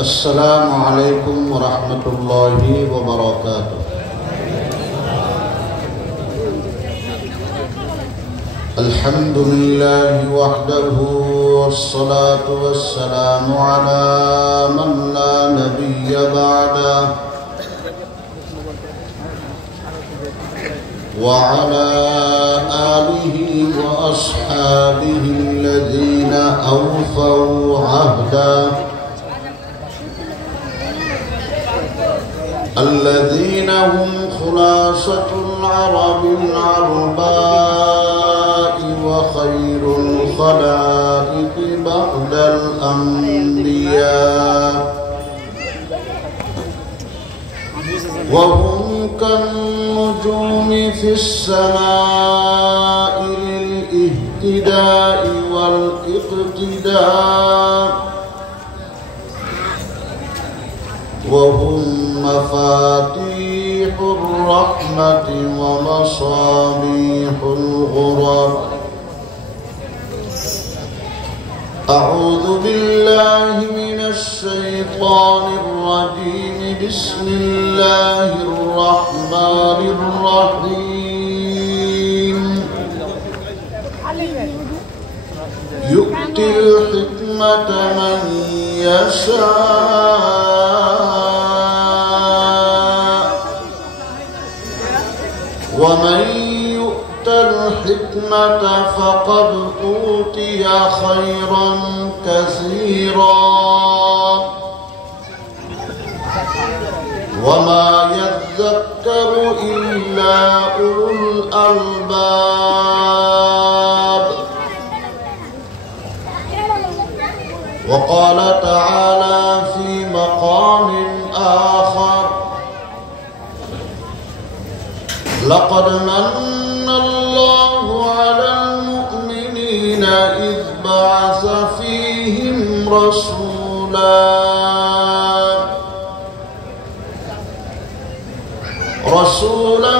السلام عليكم ورحمة الله وبركاته. الحمد لله وحده والصلاة والسلام على من لا نبي بعده وعلى آله وأصحابه الذين أوفوا عهدا الذين هم خلاصة العرب العرباء وخير الخلائق بعد الأنبياء وهم كالنجوم في السماء للاهتداء والاقتداء وهم مفاتيح الرحمة ومصابيح الغرر. أعوذ بالله من الشيطان الرجيم. بسم الله الرحمن الرحيم. يؤتي الحكمة من يشاء ومن يؤت الحكمة فقد أوتي خيرا كثيرا وما يذكر إلا أولو الألباب. وقال تعالى في مقام آخر: لقد من الله على المؤمنين إذ بعث فيهم رسولا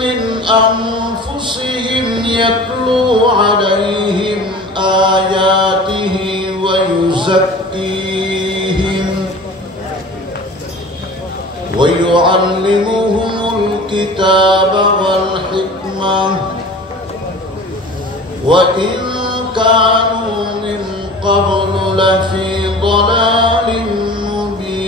من أنفسهم يتلو عليهم آياته ويزكيهم ويعلمهم الكتاب والحكمة وإن كانوا من قبل لفي ضلال مبين.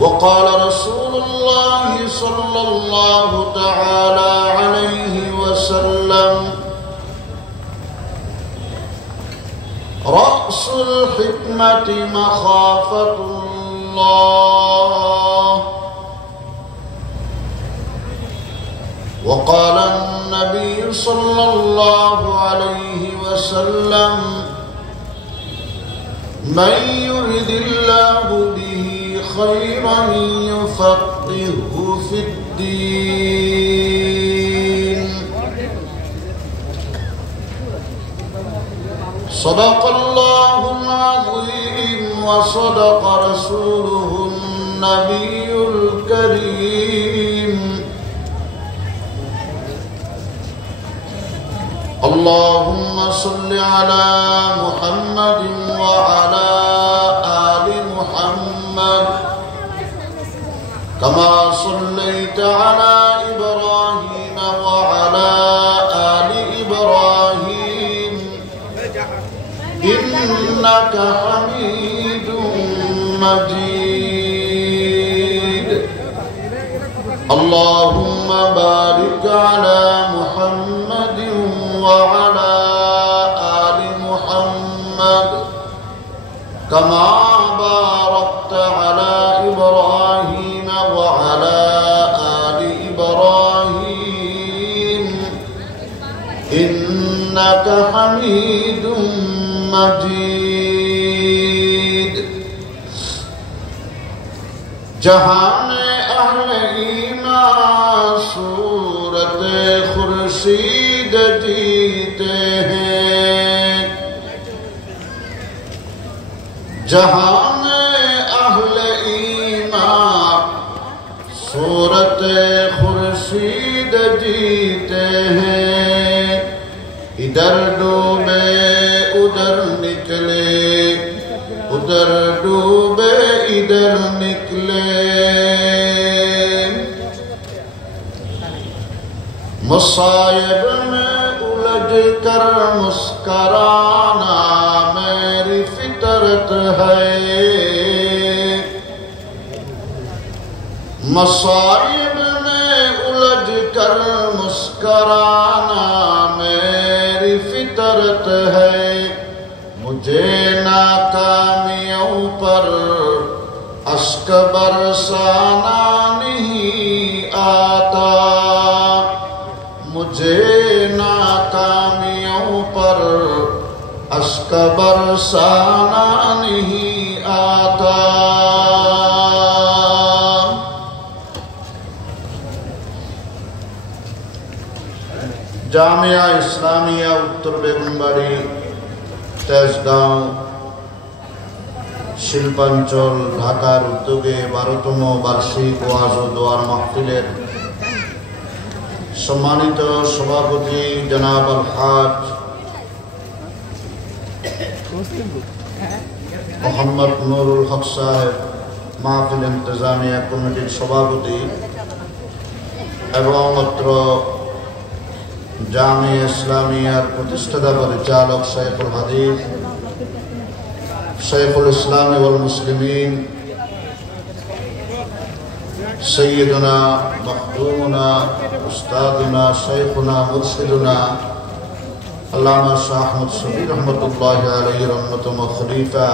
وقال رسول الله صلى الله تعالى عليه وسلم: رأس الحكمة مخافة الله. وقال النبي صلى الله عليه وسلم: من يرد الله به خيرا يفقهه في الدين. صدق الله العظيم وصدق رسوله النبي الكريم. اللهم صل على محمد وعلى آل محمد كما صليت على إبراهيم وعلى آل إبراهيم إنك حميد مجيد. اللهم بارك على محمد وعلى آل محمد كما باركت على إبراهيم وعلى آل إبراهيم إنك حميد مجيد. جہان اہل ایمان صورت خورشید جیتے ہیں. جہان اہل ایمان صورت خورشید جیتے ہیں. इधर डूबे उधर निकले, उधर डूबे इधर निकले। मुसायब में उलझ कर मुस्कराना मेरी फितरत है। मुसायब में उलझ कर मुस्कराना मेरी फितरत है। मुझे नाकामियों पर अश्क बरसाना नहीं आता। मुझे नाकामियों पर अश्क बरसाना नहीं आता। জামিয়া ইসলামিয়া উত্তর বেগুনবাড়ি তেজগাঁও শিল্পাঞ্চল ঢাকার উদ্যোগে 12তম বার্ষিক ওয়াজ ও দোয়ার মাহফিলের সম্মানিত সভাপতি জনাব আল হাজ মোহাম্মদ নুরুল হক সাহেব, মাহফিল ইন্তেজামিয়া কমিটির সভাপতি এবং অত্র জামিয়া ইসলামিয়ার প্রতিষ্ঠাতা পরিচালক শেখুল হাদিস শেখুল ইসলাম ওয়াল মুসলিমিন সৈয়দনা মখদুমনা উস্তাদনা শেখুনা মুর্শিদুনা আল্লামা শাহ আহমদ শফি রহমতুল্লাহি আলাইহির অন্যতম খলিফা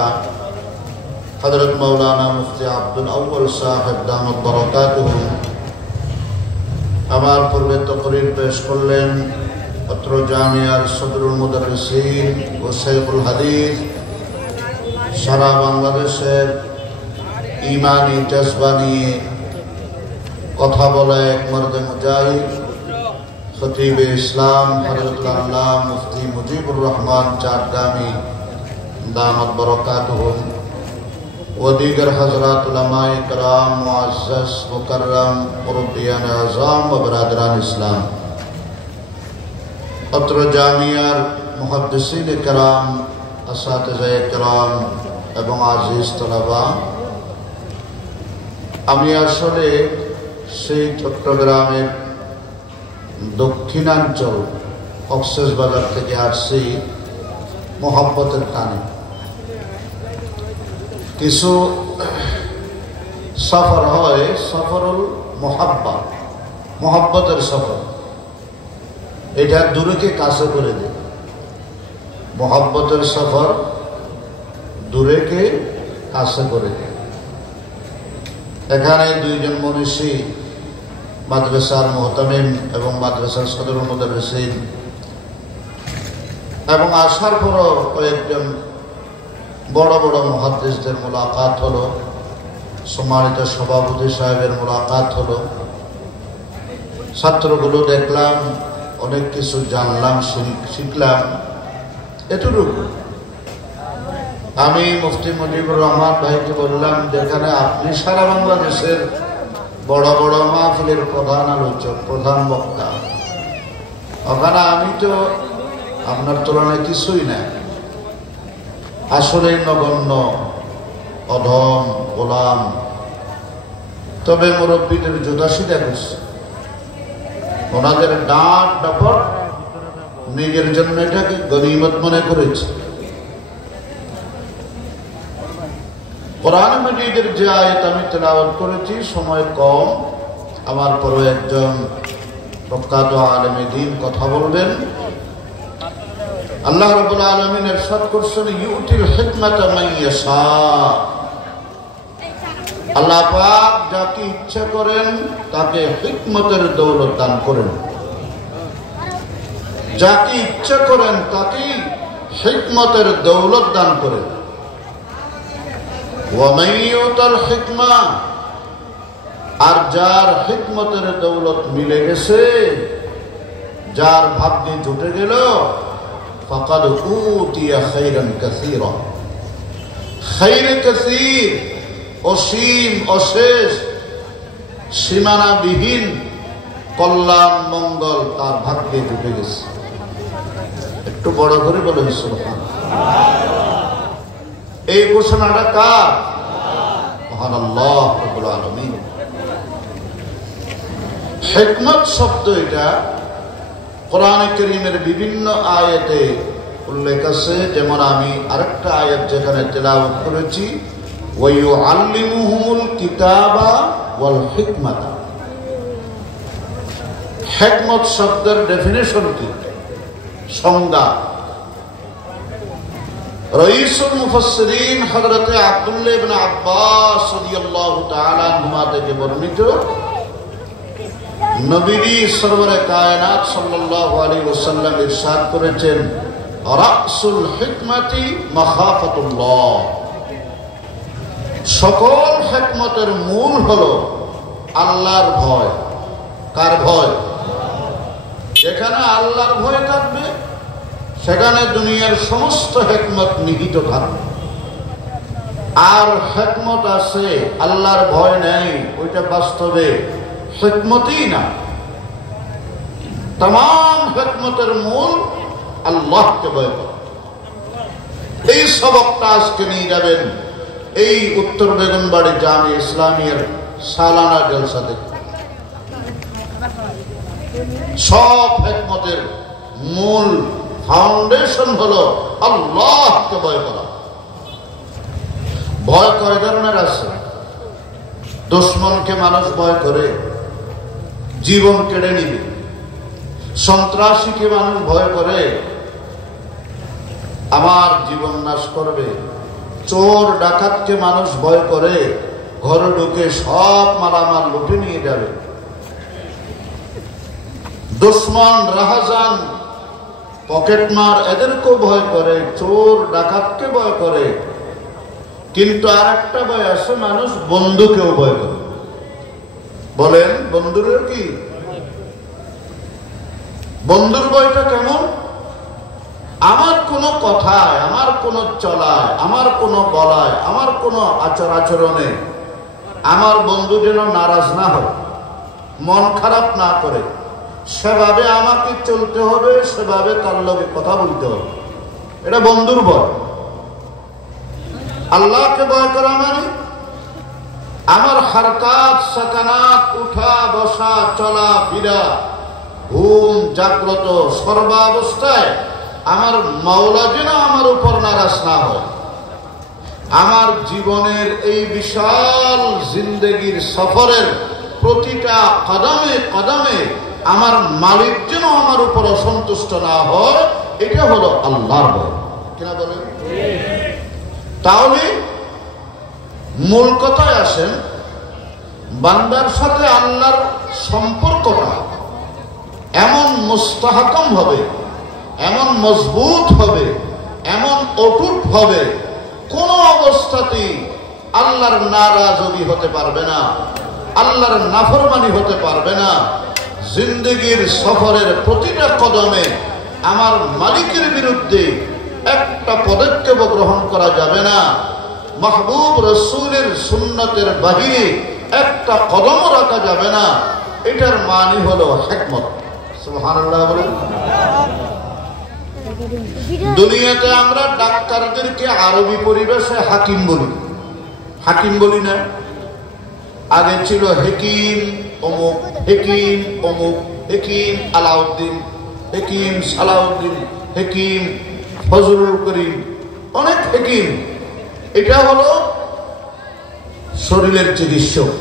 হযরত মাওলানা মুফতি আব্দুল আউয়াল সাহেব দামাত বারাকাতুহু আমার পূর্বে তকরীর পেশ করলেন অত্র জামিয়ার সদরুল মুদাররিসিন ও শেখুল হাদিস, সারা বাংলাদেশের ইমানি জজবা নিয়ে কথা বলা এক মর্দে মুজাহিদ খতিবে ইসলাম হযরতুল আল্লাহ মুফতি মুজিবুর রহমান চাটগামী দামাত বারাকাতুহু व दीगर हजरात उलमाए कराम मुअज़्ज़ज़ मुकर्रम मुरब्बियान आज़ाम व बरादरान इस्लाम, अत्र जामियार मुहद्दिसीन कराम, असातिज़ाए कराम एवं आज़ीज़ तलबा, আমি আসলে সেই চট্টগ্রামের দক্ষিণাঞ্চল কক্সবাজার থেকে আসছি মোহাব্বতের টানে। কিছু সফর হয়, সফরুল মোহাব্বা, মোহাব্বতের সফর, এটা দূরকে কাছে করে দেয়। মোহাব্বতের সফর দূরকে কাছে করে দেয়। এখানে দুইজন মনীষী, মাদ্রাসার মুহতামিম এবং মাদ্রাসার সদরুল মুদাররিসিন, এবং আসার পরও কয়েকজন বড় বড় মুহাদ্দিসদের মুলাকাত হলো, সম্মানিত সভাপতি সাহেবের মুলাকাত হলো। ছাত্রগুলো দেখলাম, অনেক কিছু জানলাম, শিখলাম। এতটুকু আমি মুফতি মুজিবুর রহমান ভাইকে বললাম, যেখানে আপনি সারা বাংলাদেশের বড় বড় মাহফিলের প্রধান আলোচক, প্রধান বক্তা, ওখানে আমি তো আপনার তুলনায় কিছুই না, আসলে নগণ্য, অধম, গোলাম। তবে মুরব্বীদের জুদাসিদা করছে, ওনাদের ডাঁট ডাপট নিজের জন্য এটাকে গনিমত মনে করেছে। কোরআন মাজিদের যে আয়াত আমি তেলাওয়াত করেছি, সময় কম, আমার পরে একজন প্রখ্যাত আলেম দ্বীন কথা বলবেন। আল্লাহ রাব্বুল আলামিন ইরশাদ করছেন, ইউতিল হিকমাতা মান ইয়াশা, আল্লাহ পাক যাকে ইচ্ছা করেন তাকে হিকমতের দৌলত দান করেন। যাকে ইচ্ছা করেন তাকে হিকমতের দৌলত দান করেন। ওয়া মান ইউতাল হিকমা, আর যার হিকমতের দৌলত মিলে গেছে, যার ভাগ্যে জুটে গেল, ফাকাদ উতিয়া খাইরান কাসীরা, খাইরে কাসীর, অসীম অশেষ সীমানাবিহীন কল্যাণ মঙ্গল তার ভাগ্যে জুটে গেছে। একটু বড় করে বলেন সুবহান। এই ঘোষণাটা কার? মহান আল্লাহ রাব্বুল আলামিন। হিকমত শব্দ এটা কোরআনে কারীমের বিভিন্ন আয়াতে উল্লেখ আছে। যেমন আমি আরেকটা আয়াত যেখানে তেলাওয়াত করেছি, ওয়া ইউআল্লিমুহুমুল কিতাবা ওয়াল হিকমাতা। হিকমত শব্দের ডেফিনেশন কি, সংজ্ঞা? রাইসুল মুফাসসিরিন হযরত আব্দুল্লাহ ইবনে আব্বাস রাদিয়াল্লাহু তাআলা আনহুমা থেকে বর্ণিত, নবী সরওয়ারে কায়নাত সাল্লাল্লাহু আলাইহি ওয়াসাল্লাম ইরশাদ করেছেন, রাসুল হিকমতি মাখাফাতুল্লাহ। সকল হিকমতের মূল হলো আল্লাহর ভয়। কার ভয়? যেখানে আল্লাহর ভয় থাকবে সেখানে দুনিয়ার সমস্ত হিকমত নিহিত থাকবে। আর হিকমত আছে, আল্লাহর ভয় নেই, ওইটা বাস্তবে হিকমতই না। तमाम হিকমতের মূল আল্লাহকে ভয় করা। এই সবকটা আজকে নিয়ে যাবেন এই উত্তর বেগুনবাড়ি জামিয়া ইসলামিয়ার সালানা জলসা থেকে। সব হিকমতের মূল ফাউন্ডেশন হলো আল্লাহকে ভয় করা। ভয় কয় ধরনের আছে? দুশমনকে মানুষ ভয় করে, জীবন কেড়ে নিবে। সন্ত্রাসীকে মানুষ ভয় করে, আমার জীবন নাশ করবে। চোর ডাকাতকে মানুষ ভয় করে, ঘরে ঢুকে সব মালামাল লুটে নিয়ে যাবে। দুশমন, রাহাজান, পকেটমার এদেরকেও ভয় করে, চোর ডাকাতকে ভয় করে। কিন্তু আর একটা ভয় আছে, মানুষ বন্ধুকেও ভয় করে। বলেন বন্ধুরের কি? বন্ধুর ভয়টা কেমন? আমার কোনো কথায়, আমার কোনো চলায়, আমার কোনো বলায়, আমার কোনো আচার আচরণে আমার বন্ধু যেন নারাজ না হয়, মন খারাপ না করে, সেভাবে আমাকে চলতে হবে, সেভাবে তার লগে কথা বলতে হবে। এটা বন্ধুর ভয়। আল্লাহকে ভয় করা মানে আমার হারকাত, সাকানাত, উঠা বসা, চলা ফিরা, ঘুম জাগ্রত, সর্বাবস্থায় আমার মাওলা যেন আমার উপর নারাজ না হয়। আমার জীবনের এই বিশাল জিন্দেগির সফরের প্রতিটা কদমে কদমে আমার মালিক যেন আমার উপর অসন্তুষ্ট না হয়, এটা হলো আল্লাহর ভয়। কিনা বলেন? তাহলে মূল কথায় আসেন, বান্দার সাথে আল্লাহর সম্পর্কটা এমন মুস্তাহকাম হবে, এমন মজবুত হবে, এমন অটুট হবে, কোন অবস্থাতেই আল্লাহর নারাজগি হতে পারবে না, আল্লাহর নাফরমানি হতে পারবে না। জিন্দেগির সফরের প্রতিটা কদমে আমার মালিকের বিরুদ্ধে একটা পদক্ষেপ গ্রহণ করা যাবে না। মাহবুব রাসূলের সুন্নতের বাহিরে একটা কদম রাখা যাবে না। এটার মানে হলো হিকমত। সুবহানাল্লাহ বলেন। দুনিয়াতে আমরা ডাক্তারদেরকে আরবি পরিভাষায় হাকিম বলি। হাকিম বলি না? আগে ছিল হেকিম অমুক, হেকিম অমুক, হেকিম আলাউদ্দিন, হেকিম সালাউদ্দিন, হেকিম ফজলুল করিম, অনেক হেকিম। এটা হলো শরীরের চিকিৎসক,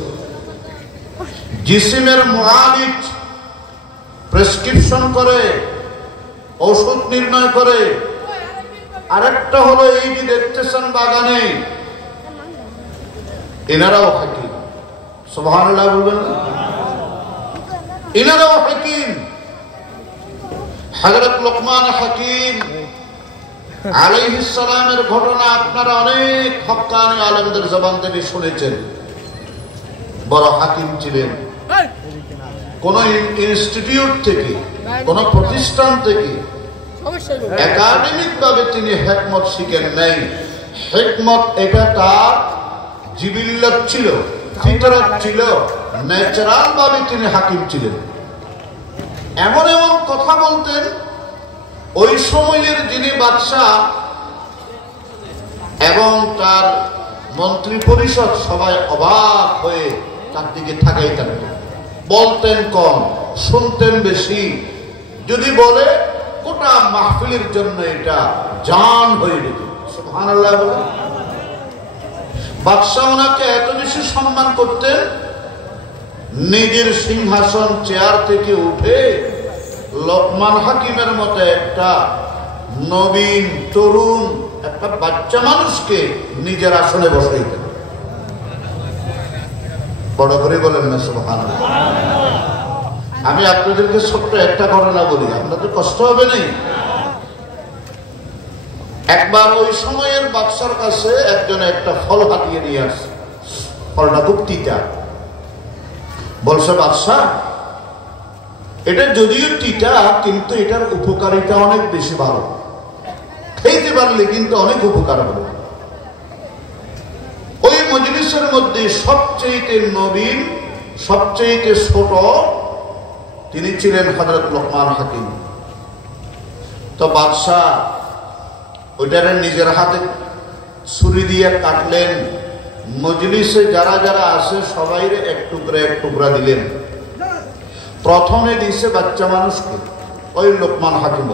জিসিমের মুআলিজ, প্রেসক্রিপশন করে, ঔষধ নির্ণয় করে। আরেকটা হলো এই যে দেখতেছেন বাগানে, এনারাও হাকিম। সুবহানাল্লাহ বলবেন। এনারাও হাকিম। হযরত লোকমান হাকিম আলাইহিস সালামের ঘটনা আপনারা অনেক হক্কানি আলেমদের জবান থেকে শুনেছেন। বড় হাকিম ছিলেন। কোন ইনস্টিটিউট থেকে, কোন প্রতিষ্ঠান থেকে একাডেমিক ভাবে তিনি হিকমত শিখেন নাই। হিকমত এটা তার জিবিল্লাত ছিল, ফিতরত ছিল, ন্যাচারাল ভাবে তিনি হাকিম ছিলেন। এমন এমন কথা বলতেন ওই সময়ের যিনি বাদশাহ এবং তার মন্ত্রী পরিষদ সবাই অবাক হয়ে তার দিকে তাকাইতেন। বলতেন কম, শুনতেন বেশি। যদি বলে গোটা মাহফিলের জন্য এটা জান হয়ে যেত। সুবহানাল্লাহ বলে। বাদশাহ ওনাকে এত বেশি সম্মান করতেন, নিজের সিংহাসন চেয়ার থেকে উঠে লোকমান হাকিমের মতো একটা নবীন তরুণ একটা বাচ্চা মানুষকে নিজের আসনে বসাইতেন। বড় করে বলেন না সুবহানাল্লাহ। আমি আপনাদেরকে ছোট্ট একটা ঘটনা বলি, আপনাদের কষ্ট হবে না। একবার ওই সময়ের বাদশার কাছে একজন একটা ফল হাতিয়ে নিয়ে আসে। ফলটা খুব তিতা। বলছে, বাদশা, এটা যদিও তিতা কিন্তু এটার উপকারিতা অনেক বেশি ভালো, খেতে পারলে কিন্তু অনেক উপকার হবে। ওই মজলিসের মধ্যে সবচেয়ে নবীন, সবচেয়ে ছোট তিনি ছিলেন হযরত লোকমান হাকিম। তো বাদশাহ ওইটারে নিজের হাতে ছুরি দিয়ে কাটলেন। মজলিসে যারা যারা আছে সবাই এক টুকরা দিলেন। প্রথমে দিছে বাচ্চা মানুষকে, ওই লোকমান হাকিম।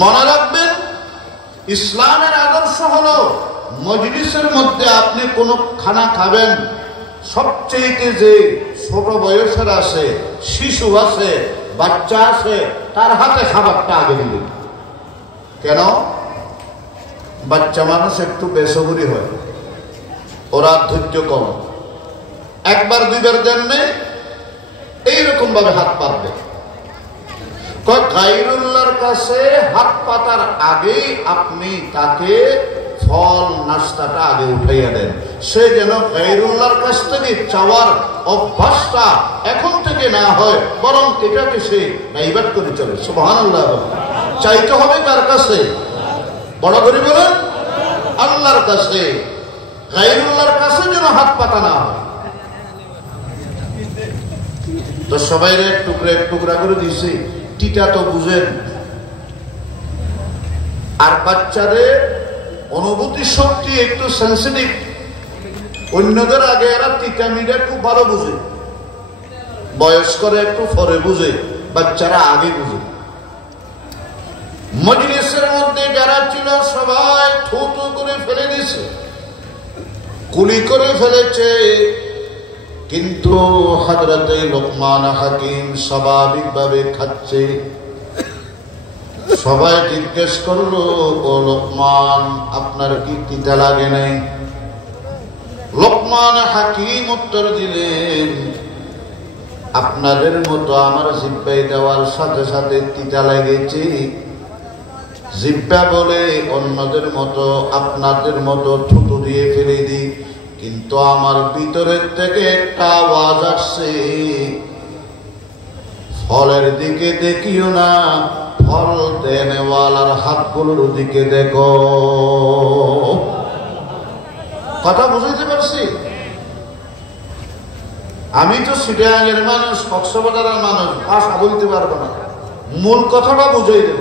মনে রাখবেন, ইসলামের আদর্শ হলো মজলিসের মধ্যে আপনি কোনো খানা খাবেন, সবচেয়ে যে ছোট বয়সের আছে, শিশু আছে, বাচ্চা আছে, তার হাতে খাবারটা আগে দিবেন। কেন? বাচ্চা মানুষ একটু বেসবরি হয়, ওরা ধৈর্য কম। একবার দুইবার জন্মে এইরকম ভাবে হাত পাতবে। গায়রুল্লাহর কাছে হাত পাতার আগেই আপনি তাকে ফল নাস্তাটা আগে উঠাইয়া দেন। সে যেন গায়রুল্লাহর কাছ থেকে চাওয়ার অভ্যাসটা এখন থেকে না হয়, বরং এটাকে সে ডাইভার্ট করে চলে। সুবহানাল্লাহ। চাইতে হবে কার কাছে? বড় করে বলেন, আল্লাহর কাছে। গায়রুল্লাহর কাছে যেন হাত পাতা না হয়। তো সবাই টুকরা করে দিছে। টিটা তো বুঝেন, আর বাচ্চাদের অনুভূতি শক্তি একটু সেন্সিটিভ। অন্যদের আগে এরা টিকা মিটা খুব ভালো বুঝে, বয়স্করা একটু পরে বুঝে, বাচ্চারা আগে বুঝে। মজলিসের মধ্যে যারা ছিল সবাই থুতু করে ফেলে দিয়েছে, কুলি করে ফেলেছে। কিন্তু হযরতে লোকমান হাকিম স্বাভাবিকভাবে খাচ্ছে। সবাই জিজ্ঞেস করলো, ও লোকমান, আপনার কি তিতা লাগে নাই? লোকমান হাকিম উত্তর দিলেন, আপনাদের মতো আমার জিহ্বায় দেওয়ার সাথে সাথে তিতা লেগেছে। জিহ্বা বলে অন্যদের মতো আপনাদের মতো থুতু দিয়ে ফেলে দিই, কিন্তু আমার ভিতরের থেকে একটা আওয়াজ আসছে, ফলের দিকে দেখিও না, ফল দেনেওয়ালার হাতগুলোর দিকে দেখো। কথা বুঝাইতে পারছি? আমি তো সিটাঙের মানুষ, কক্সবাজারের মানুষ, ভাষা বলতে পারবো না, মূল কথাটা বুঝাই দেব,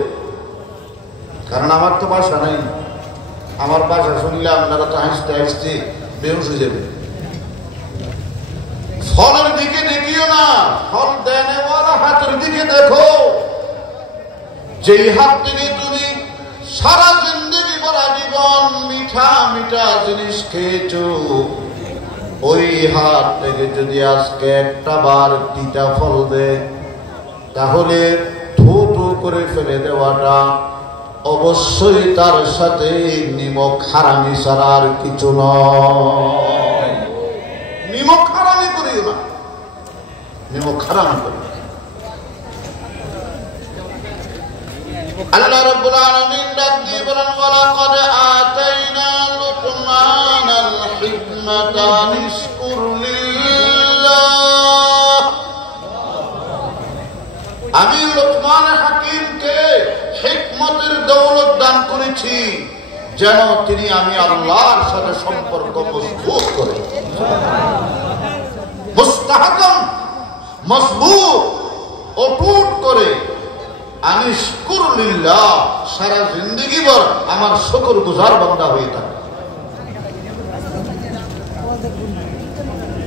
কারণ আমার তো ভাষা নাই। আমার ভাষা শুনলে আপনারা তো হাসতে হাসতে বেহুশ হয়ে যাবে। ফলের দিকে দেখিও না, ফল দেনেওয়ালা হাতের দিকে দেখো। যেই হাত থেকে তুমি সারা জিন্দগি ভরা জীবন মিঠা মিঠা জিনিস খেয়েছো, ওই হাত থেকে যদি আজকে একটা বার তিতা ফল দেয়, তাহলে থুতু করে ফেলে দেওয়াটা অবশ্যই তার সাথে নিমক হারামি ছাড়া আর কিছু নয়। নিমক হারামি করিও না, নিমক হারামি করি। আল্লাহ রাব্বুল আলামিন ডাক দিয়ে বলেন, ওয়ালাকাদ আতাইনা লুকমানাল হিকমাতা আনিশকুর লিল্লাহ। আমি লোকমান হাকিমকে হিকমতের দৌলত দান করেছি, যেন তিনি আমি আল্লাহর সাথে সম্পর্ক মজবুত করে, মুস্তাহকাম মজবুত অটুট করে আনিশকুর লিল্লাহ, সারা জিন্দেগি ভর আমার শুকর গুজার বান্দা হয়ে থাকে।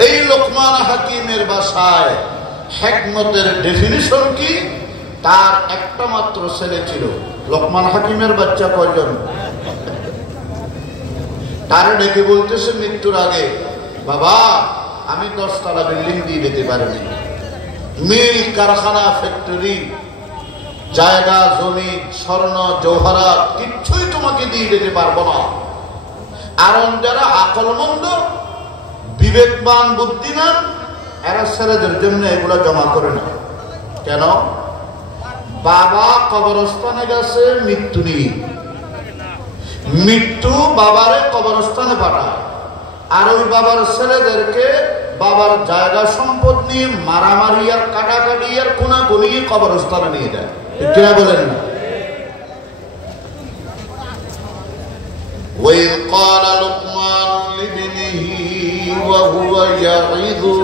এই লোকমান হাকিমের ভাষায় হিকমতের ডেফিনিশন কি? তার একটা মাত্র ছেলে ছিল। লোকমান হাকিমের বাচ্চা কয়জন? তার ডেকে বলতেছে মৃত্যুর আগে, বাবা আমি 10 তলা বিল্ডিং দিয়ে দিতে পারিনি, মিল কারখানা ফ্যাক্টরি জায়গা জমি স্বর্ণ জওহরাত কিচ্ছুই তোমাকে দিয়ে দিতে পারবো না। আর যারা আকলমন্দ বিবেকবান বুদ্ধিমান এরা ছেলেদের জন্য এগুলো জমা করে না। কেন? বাবা কবরস্থানে গেছে মৃত্যু নিয়ে, মৃত্যু বাবারে কবরস্থানে পাঠায়, আর ওই বাবার ছেলেদেরকে বাবার জায়গা সম্পদ নিয়ে মারামারি আর কাটাকাটি আর কোনাকুনি কবরস্থানে নিয়ে দেয়। কিনা বলেন না? وَإِذْ قَالَ لُقْمَانُ لِابْنِهِ وَهُوَ يَعِظُهُ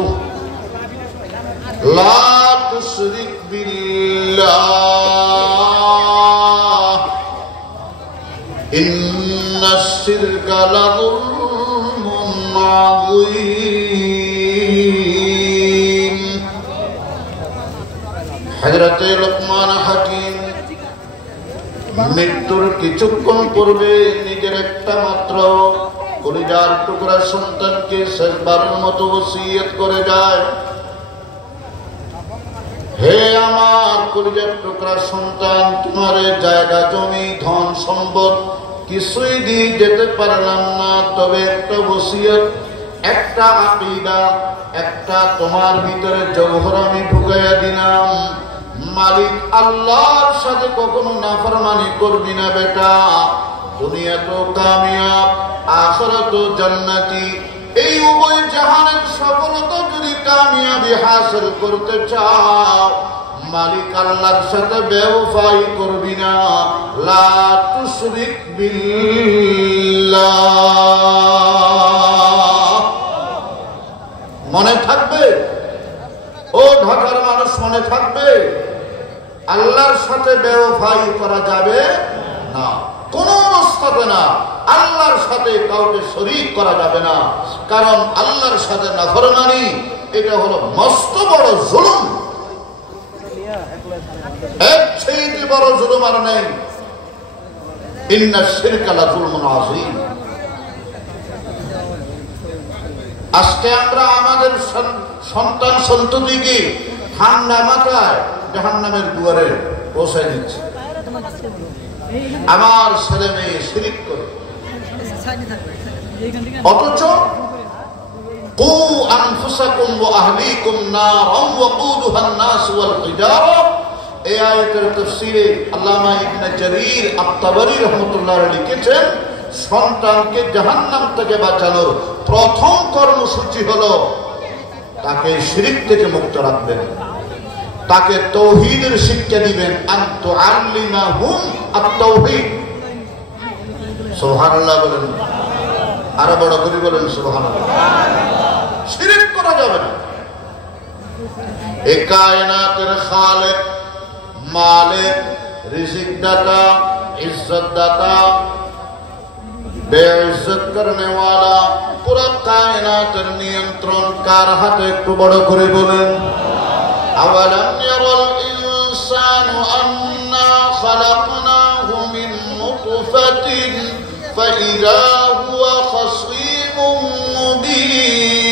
لَا تُشْرِكْ بِاللَّهِ إِنَّ الشِّرْكَ لَظُلْمٌ عَظِيمٌ। হযরত লোকমান হাকিম মৃত্যুর কিছুক্ষণ পূর্বে নিজের একটা মাত্র কলিজার টুকরা সন্তানকে শেষবারের মতো ওসিয়ত করে যায়, হে আমার কলিজার টুকরা সন্তান, তোমার জায়গা জমি ধন সম্পদ কিছুই দিয়ে যেতে পারলাম না, তবে একটা ওসিয়ত, একটা আকীদা, একটা তোমার ভিতরে জওহর আমি ঢুকাইয়া দিলাম। মালিক আল্লাহর সাথে কখনো নাফরমানি করবি না বেটা। দুনিয়া তো কামিয়াব, আখিরাত জান্নাতি। এই উভয় জাহানের সফলতা যদি কামিয়াবি হাসিল করতে চাও, মালিক আল্লাহর সাথে বেওফাই করবি না। লা তুশরিক বিল্লাহ। মনে থাকবে ও ঢাকার মানুষ, মনে থাকবে, আল্লাহর সাথে বেওফাই করা যাবে না, কোন অবস্থাতে না। আল্লাহর সাথে কাউকে শরীক করা যাবে না, কারণ আল্লাহর সাথে নাফরমানি এটা হলো মস্ত বড় জুলুম। এর চেয়ে বড় জুলুম আর নেই। ইন্না শিরকা লাযুলমুন আযীম। আজকে আমরা আমাদের সন্তান সন্ততিকে ঠান্ডা মাথায় জাহান্নামের দুয়ারে পৌঁছায় দিচ্ছি। আমার ছেলে মেয়ে শিরিক করে, অথচ কু আনফুসাকুম ওয়া আহলিকুম নারান ওয়াকুদুহা আন-নাস ওয়াল হিজারা। এই আয়াতের তাফসীরে আল্লামা ইবনে জারীর আত-তাবারী রাহমাতুল্লাহ আলাইহি লিখেছেন, সন্তানকে জাহান্নাম থেকে বাঁচানোর প্রথম কর্মসূচি হলো তাকে শিরিক থেকে মুক্ত রাখবেন, তাকে তাওহীদের শিক্ষা দিবেন। আনতু আল্লিমাহুম আত-তাওহীদ। সুবহানাল্লাহ বলেন, আরো বড় করে বলেন সুবহানাল্লাহ। শিরিক করা যাবে না। এই কায়নাতের খালিক, মালিক, রিজিক দাতা, ইজ্জত দাতা, বেইজ্জত করনে ওয়ালা, পুরো কায়নাতের নিয়ন্ত্রণ কার হাতে? একটু বড় করে বলেন। আওয়ালাম ইয়ারাল ইনসানু আন্না খালাকনাহু মিন নুতফাতিন ফাইযা হুয়া খাসীমুম মুবিন।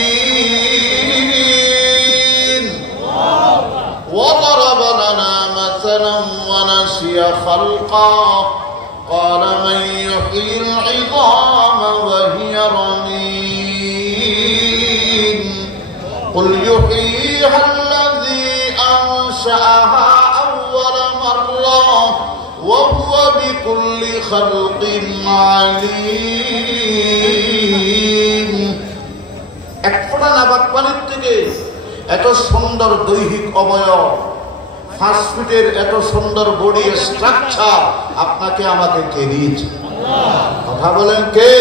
ওয়া দারাবা লানা মাসালান ওয়া নাসিয়া খালকা قال من يحيي العظام وهي رميم قل يحييها الذي أنشأها أول مرة وهو بكل خلق عليم। এক ফোঁটা নাবাক পানির থেকে এত সুন্দর দৈহিক অবয়ব, 5 ফিটের এত সুন্দর বডি স্ট্রাকচার আপনাকে আমাকে কে দিয়েছে? কথা বলেন কে?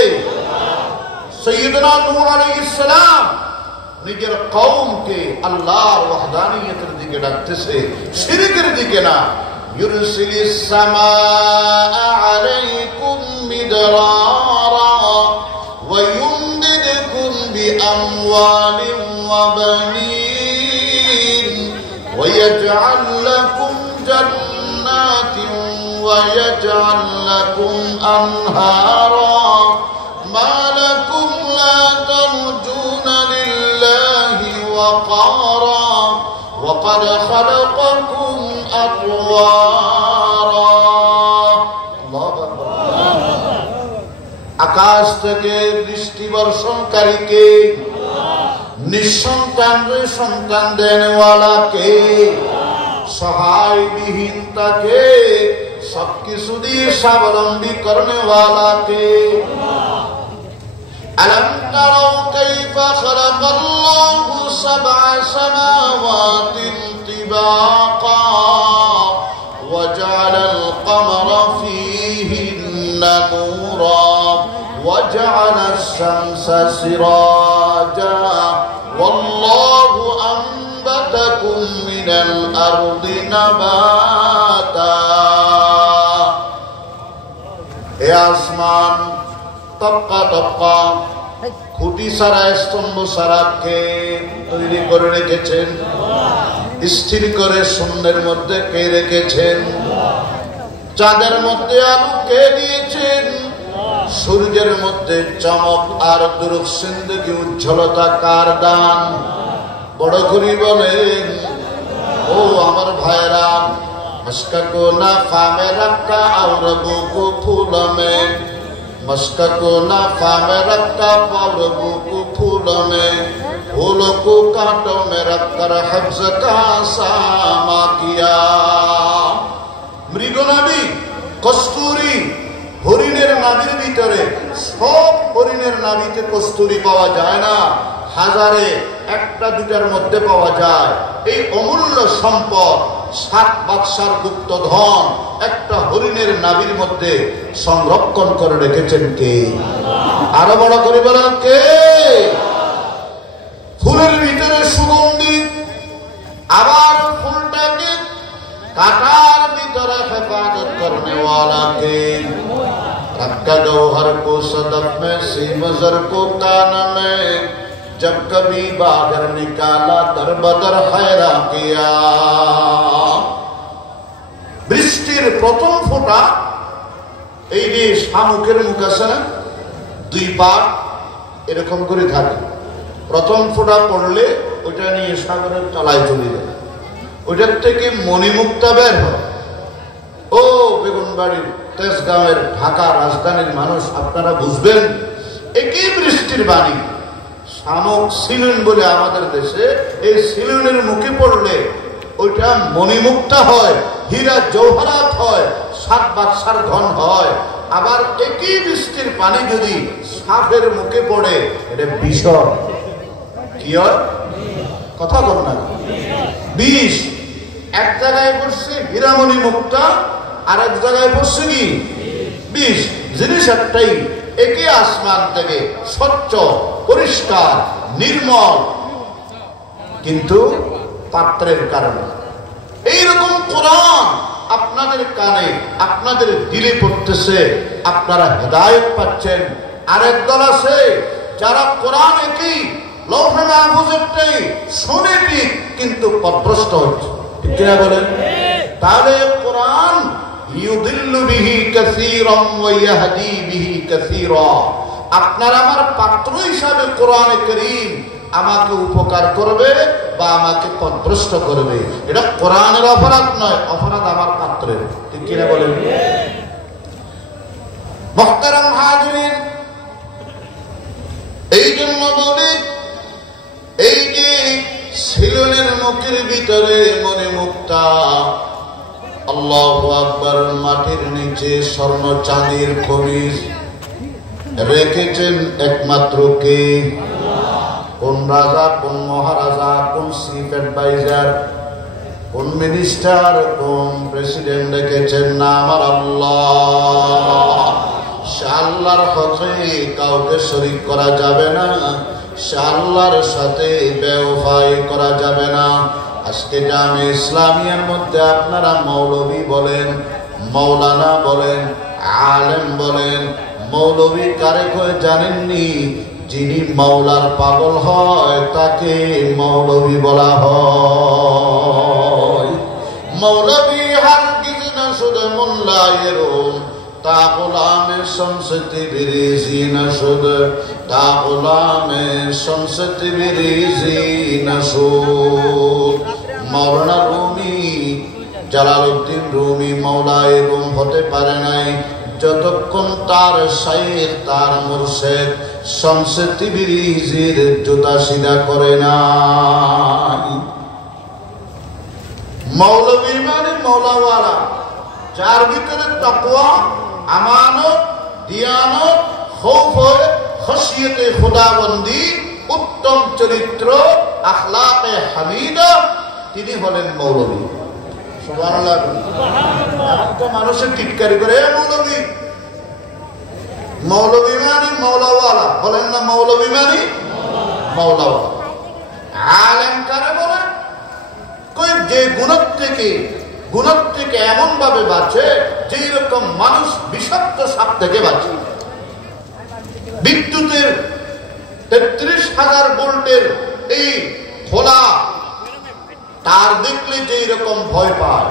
সাইয়্যিদুনা নূহ আলাইহিস সালাম নিজের কওমকে আল্লাহর ওয়াহদানিয়তের দিকে ডাকতেছে, শিরকের দিকে না। ইউরসিলিস সামাআ আলাইকুম মিদরারা ওয়া ইউমদিদকুম বিআমওয়ালিন ওয়া বানিন ওয়া ইয়াজআল লাকুম জান্নাতিন ওয়া ইয়াজআল লাকুম আনহারা মা লাকুম লা তারজুনা লিল্লাহি ওয়াকারা وقد خلقكم أطوارا আকাশ থেকে বৃষ্টি বর্ষণকারী কে? নিঃসন্তানরে সন্তান দেনওয়ালা কে? সহায় বিহীন তাকে সবকিছু দিয়ে স্বাবলম্বী করনেওয়ালা কে? ألم تروا كيف خلق الله 7 سماوات طباقا وجعل القمر فيهن نورا وجعل الشمس سراجا والله أنبتكم من الأرض نباتا يا আসমান তবকা তবকা খুঁটি সারা স্তম্ভ সারা কে তৈরি করে রেখেছেন? স্থির করে শূন্যের মধ্যে কে রেখেছেন? চাঁদের মধ্যে আলো কে দিয়েছেন? সূর্যের মধ্যে চমক আর দুরুকসিন্দগি উজ্জ্বলতা কার দান? বড় করে বলেন ও আমার ভাইরা, মস্কা কো না ফামে রাখা আর বুকু ফুল মে मस्का को नाफा में रखा और बुकु फूलों में फूलों को कांटों में रखकर हफ्ज का सामा किया। মৃগনাভি কস্তুরী হরিণের নাভির ভিতরে, সব হরিণের নাভিতে কস্তুরী পাওয়া যায় না, হাজারে একটা দুটার মধ্যে পাওয়া যায়। এই অমূল্য সম্পদ 7 বাদশার গুপ্ত ধন একটা হরিণের নাভির মধ্যে সংরক্ষণ করে রেখেছেন কে? আরো বড় করে বলেন কে? ফুলের ভিতরে সুগন্ধি, আবার ফুলটাকে কাটার ভিতরে হেফাজত করনেওয়ালা কে? रखा जौहर को सदफ में सीमजर को कान में जब कभी बाहर निकाला दर बदर हैरा किया। বৃষ্টির প্রথম ফোঁটা এই যে শামুকের মুখ আছে না, 2 পাট এরকম করে থাকে। প্রথম ফোঁটা পড়লে ওইটা নিয়ে সাগরের তলায় চলে যায়, ওইটার থেকে মণিমুক্তা বের হয়। ও বেগুনবাড়ির তেজগাঁওয়ের ঢাকা রাজধানীর মানুষ, আপনারা বুঝবেন একই বৃষ্টির বাণী। শামুক সিলুন বলে আমাদের দেশে, এই সিলুনের মুখে পড়লে ওইটা মণিমুক্তা হয়, হীরা জওহরাত হয়, 7 বাদশার ধন হয়। আবার একই বৃষ্টির পানি যদি সাপের মুখে পড়ে, এটা বিষ। কি হয়? কথা বল না, বিষ। এক জায়গায় পড়ছে হীরামণি মুক্তা, আর এক জায়গায় পড়ছে কি বিষ। জিনিস একটাই, একই আসমান থেকে স্বচ্ছ পরিষ্কার নির্মল, কিন্তু পাত্রের কারণে। এইরকম কোরআন আপনাদের কানে আপনাদের দিলে পড়তেছে, আপনারা হেদায়েত পাচ্ছেন। আরেক দল আছে যারা কোরআন একই লৌহে মাহফুজেরটাই শুনে ঠিক, কিন্তু পথভ্রষ্ট হচ্ছে। ঠিক কিনা বলেন? তাহলে কোরআন ইউদিল্লু বিহি কাসীরাম ওয়া ইয়াহদি বিহি কাসীরা। আপনার আমার পাত্র হিসাবে কোরআনে কারীম আমাকে উপকার করবে বা আমাকে পথভ্রষ্ট করবে। এটা কোরআনের অপরাধ নয়, অপরাধ আমার পাত্রের। ঠিক কিনা বলেন? মুহতারাম হাজিরিন, এই জন্য বলি, এই যে সিলনের মুখের ভিতরে মণিমুক্তা, আল্লাহু আকবার, মাটির নিচে স্বর্ণ চাঁদির খনিজ রেখেছেন একমাত্র কে? কোন রাজা, কোন মহারাজা, কোন চিফ অ্যাডভাইজার, কোন মিনিস্টার, কোন প্রেসিডেন্ট রেখেছেন? না, আমার আল্লাহ। সে আল্লাহর হকে কাউকে শরীক করা যাবে না, সে আল্লাহর সাথে বেওফাই করা যাবে না। আজকে জামে ইসলামিয়ার মধ্যে আপনারা মৌলভী বলেন, মৌলানা বলেন, আলেম বলেন, মৌলভী কারে কয় জানেননি? যিনি মাওলার পাগল হয় তাকে মৌলভী বলা হয়। মৌলভী হারগিজ না শুধু মোল্লায়েরুম, তা গোলামে শমসতি বিরিজি না শুধু, তা গোলামে শমসতি বিরিজি না শুধু। মাওলানা রুমি, জালালউদ্দিন রুমি মাওলায়েরুম হতে পারে নাই যতক্ষণ তার শাইখ, তার মুর্শিদ শমসতি বিরিজির জুতা সিধা করে নাই। মৌলভী মানে মৌলাওয়ালা, যার ভিতরে তাকওয়া, আমানত, দিয়ানত, খৌফ, খশিয়তে খুদাবন্দি, উত্তম চরিত্র, আখলাকে হামিদা, তিনি হলেন মৌলভী। সুবহানাল্লাহ। তো মানুষের টিটকারি করে মৌলভী, মৌলভী মানে মৌলাওয়ালা, বলেন না মৌলভী মানে মৌলাওয়ালা। আলেম কারে বলে? কই যে গুণত থেকে এমন ভাবে বাঁচে যেই রকম মানুষ বিষাক্ত সাপ থেকে বাঁচে। বিদ্যুতের ৩৩,০০০ ভোল্টের এই খোলা তার দেখলে যেই রকম ভয় পায়,